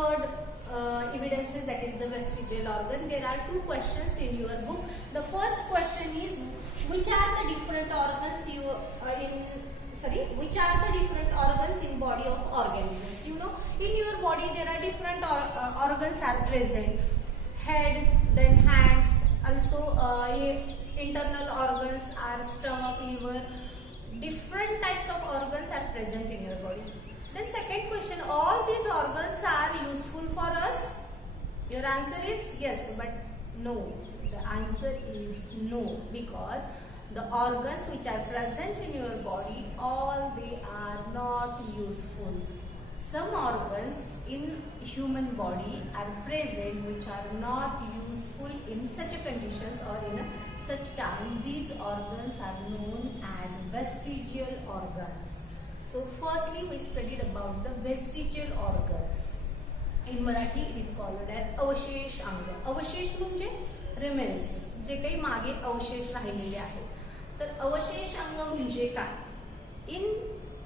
third evidences, that is the vestigial organ. There are two questions in your book. The first question is, which are the different organs which are the different organs in body of organisms? You know, in your body there are different organs are present. Head, then hands, also internal organs are stomach, liver. Different types of organs are present in your body. Then second question, all these organs are useful for us? Your answer is yes, but no. The answer is no, because the organs which are present in your body, all they are not useful. Some organs in human body are present which are not useful in such a conditions or in such time. These organs are known as vestigial organs. So firstly we studied about the vestigial organs. In Marathi it is called as अवशेष अंग. अवशेष म्हणजे remains, जे काही मागे अवशेष राहिलेले आहेत. तर अवशेष अंग म्हणजे काय? In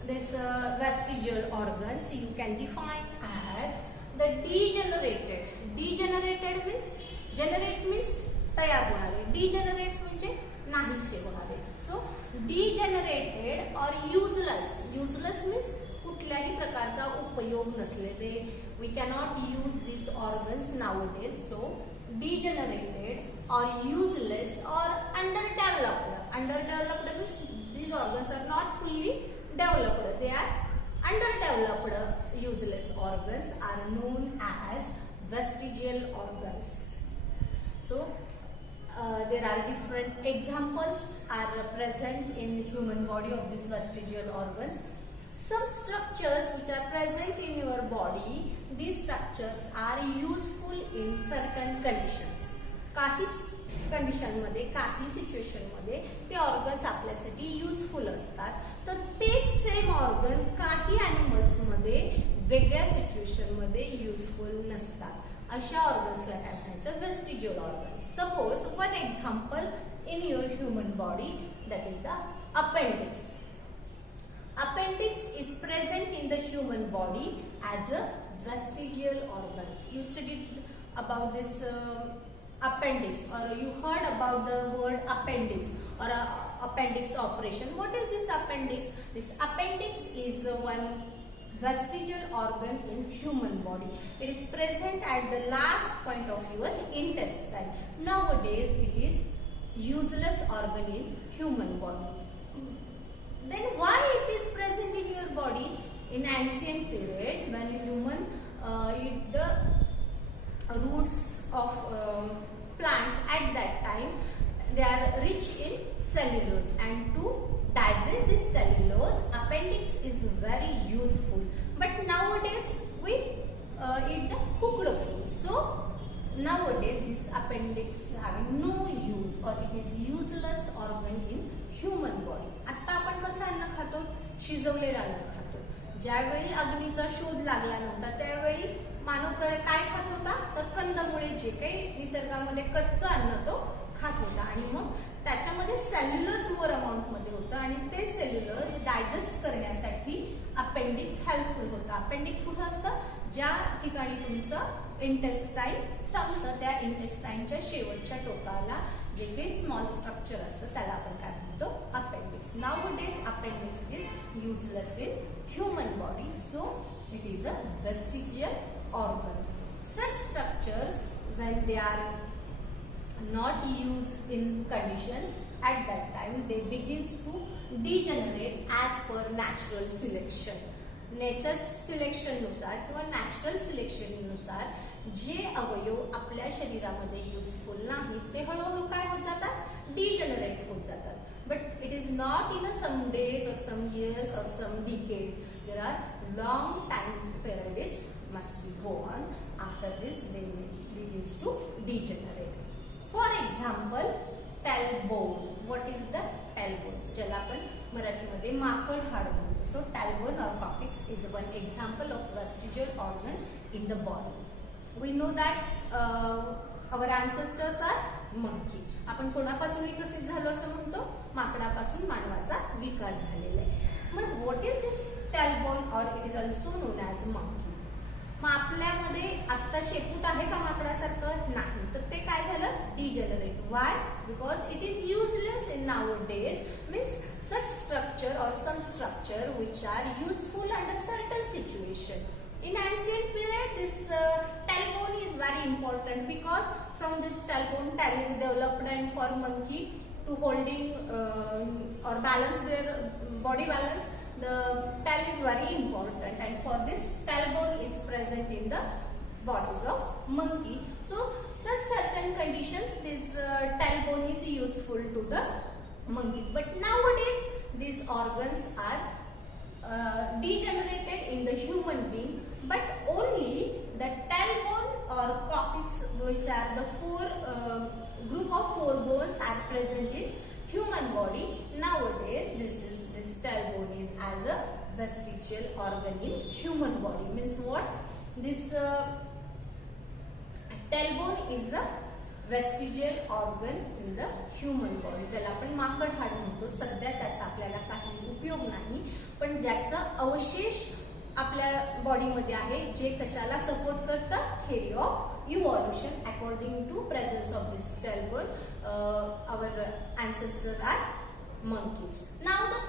this vestigial organs you can define as the degenerated. Degenerated means, generate means तयार होणारे, degenerates म्हणजे नाहीसे होणारे. So degenerated or useless. Useless means कुठल्याही प्रकारचा उपयोग नसलेले. We cannot use these organs nowadays. So degenerated or useless or underdeveloped. Underdeveloped means these organs are not fully developed. They are underdeveloped. Useless organs are known as vestigial organs. So there are different examples are present in human body of these vestigial organs. Some structures which are present in your body, these structures are useful in certain conditions. काही condition मध्ये, काही situation मध्ये ते organs आपल्यासाठी useful असतात. तर तेच same organ काही ॲनिमल्स मध्ये वेगळ्या सिच्युएशन मध्ये युजफुल नसतात. अशा ऑर्गन्सला काय म्हणायचं? Vestigial organs. Suppose one example in your human body, that is the appendix. Appendix is present in the human body as a vestigial organs. You studied about this appendix, or you heard about the word appendix or appendix operation. What is this appendix? This appendix is one vestigial organ in human body. It is present at the last point of your intestine. Nowadays it is useless organ in human body. Then why it is present in your body? In ancient period, when human eat the roots of plants, at that time they are rich in cellulose, and to digest this cellulose, appendix is very useful. But nowadays we eat the cooked food. So nowadays this appendix having no use, or it is useless organ in human body. आता आपण कसं अन्न खातो? शिजवलेलं अन्न खातो. ज्यावेळी अग्नीचा शोध लागला नव्हता त्यावेळी मानव काय खात होता? तर कंदमुळे, जे काही निसर्गामध्ये कच्चं अन्न तो खात होता. आणि मग त्याच्यामध्ये सेल्युलोज मोर अमाउंट मध्ये होतं, आणि ते सेल्युलोज डायजेस्ट करण्यासाठी अपेंडिक्स हेल्पफुल होतं. अपेंडिक्स कुठं असतं? ज्या ठिकाणी तुमचं इंटेस्टाईन संपतं, त्या इंटेस्टाईनच्या शेवटच्या टोकाला जे काही स्मॉल स्ट्रक्चर असतं त्याला आपण काय म्हणतो? Appendix. Nowadays appendix is useless in human body, so it is a vestigial organ. Such structures, when they are not used in conditions, at that time they begins to degenerate as per natural selection. Nature selection नुसार किंवा natural selection नुसार जे अवयव आपल्या शरीरामध्ये useful नाही ते हळूहळू काय होत जातात? डिजनरेट होत जातात. But it is not in some days or some years or some decade. There are long time periods must be go on. After this they begins to degenerate. For example, tailbone. What is the tailbone? ज्याला आपण मराठीमध्ये माकड हाड म्हणतो. So tailbone or coccyx is one example of vestigial organ in the body. We know that our ancestors are monkey. आपण कोणापासून विकसित झालो असं म्हणतो? माकडापासून मानवाचा विकास झालेला आहे. मग what is this tailbone, or it is also known as monkey? मग आपल्यामध्ये आता शेपूट आहे का माकडासारखं? नाही. तर ते काय झालं? Degenerate. Y? Because it is useless in nowadays. Means such structure or some structure which are useful under certain situation. In ancient period, this tailbone is very important because from this tailbone, tail is developed, and for monkey to holding or balance their body balance, the tail is very important, and for this tailbone is present in the bodies of monkey. So such certain conditions, this tailbone is useful to the monkeys. But nowadays these organs are degenerated in the human being, but only the tailbone or coccyx, which are the group of 4 bones, are present in human body. Nowadays this tailbone is as a vestigial organ in human body. Means what? This tailbone is a vestigial organ in the human body, ज्याला आपण माकड हाड म्हणतो. सध्या त्याचा आपल्याला काही उपयोग नाही, पण ज्याचा अवशेष आपल्या बॉडीमध्ये आहे, जे कशाला सपोर्ट करतं? Theory of evolution. According to presence of this tailbone, our ancestors are monkeys. Now the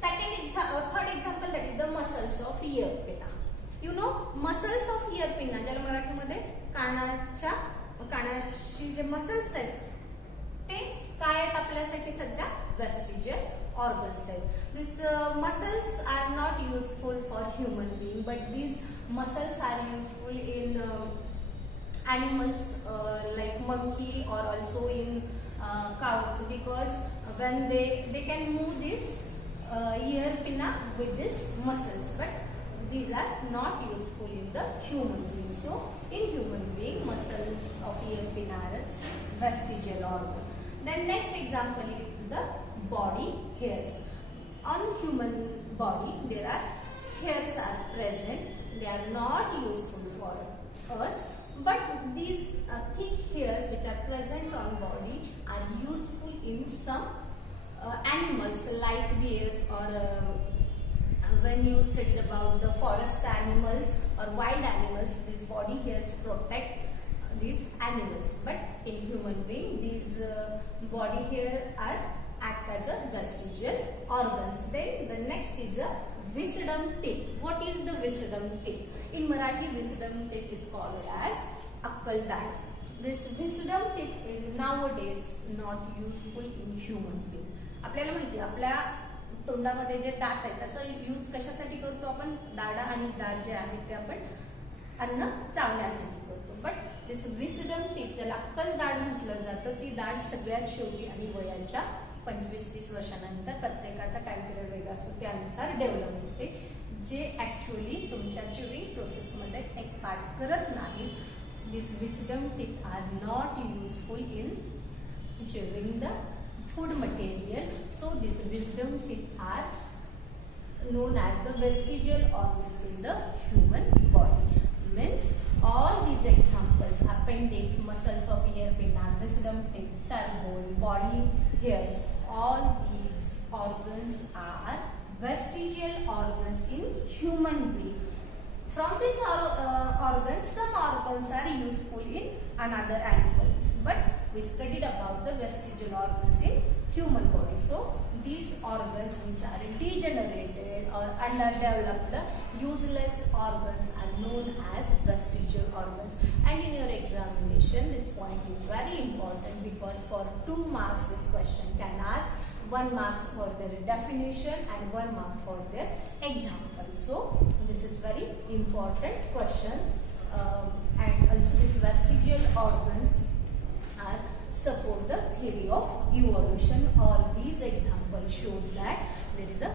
third example, that is the muscles of ear pinna. You know, muscles of ear pinna, ज्याला मराठीमध्ये कानाची जे muscles आहेत ते काय आहेत आपल्यासाठी? सध्या vestigial organs आहेत. This muscles are not useful for human being, but these muscles are useful in animals like monkey, or also in cows, because when they can move this ear pinna with these muscles, but these are not useful in the human being. So in human being, muscles of ear pinna are vestigial organ. Then next example is the body hairs. On human body there are hairs are present. They are not useful for us, but these thick hairs which are present on body are useful in some animals like bears, or when you studied about the forest animals or wild animals, these body hairs protect these animals. But in human being, these body hair act as a vestigial organs. Then the next is a wisdom tip. What is the wisdom tip? In Marathi, wisdom tip is called as akkaldaad. This wisdom tip is nowadays not useful in human being. आपल्याला माहिती आहे, आपल्या तोंडामध्ये जे दात आहेत त्याचा use कशासाठी करतो आपण? दाढा आणि दात जे आहेत ते आपण अन्न चावण्यासाठी करतो. बट दिस विस्डम टीथ, ज्याला अक्कल दाढ म्हटलं जातं, ती दाढ सगळ्यात शेवटी आणि वयाच्या 25-30 वर्षानंतर, प्रत्येकाचा टाइम पिरियड वेगळा असतो, त्यानुसार डेव्हलप होते, जे ऍक्च्युअली तुमच्या च्युइंग प्रोसेसमध्ये टेक पार्ट करत नाही. This wisdom teeth are not useful in chewing the food material. So these wisdom teeth are known as the vestigial organs in the human body. Means all these examples, appendix, muscles of ear pinna, wisdom teeth, tailbone, body hairs, all these organs are vestigial organs in human being. From these organs, some organs are useful in another animals, but we studied about the vestigial organs in human body. So these organs which are degenerated or underdeveloped, useless organs are known as vestigial organs. And in your examination, this point is very important, because for 2 marks this question can ask 1 marks for their definition and 1 marks for their example. So this is very important questions, and also these vestigial organs are support the theory of evolution. All these examples shows that there is a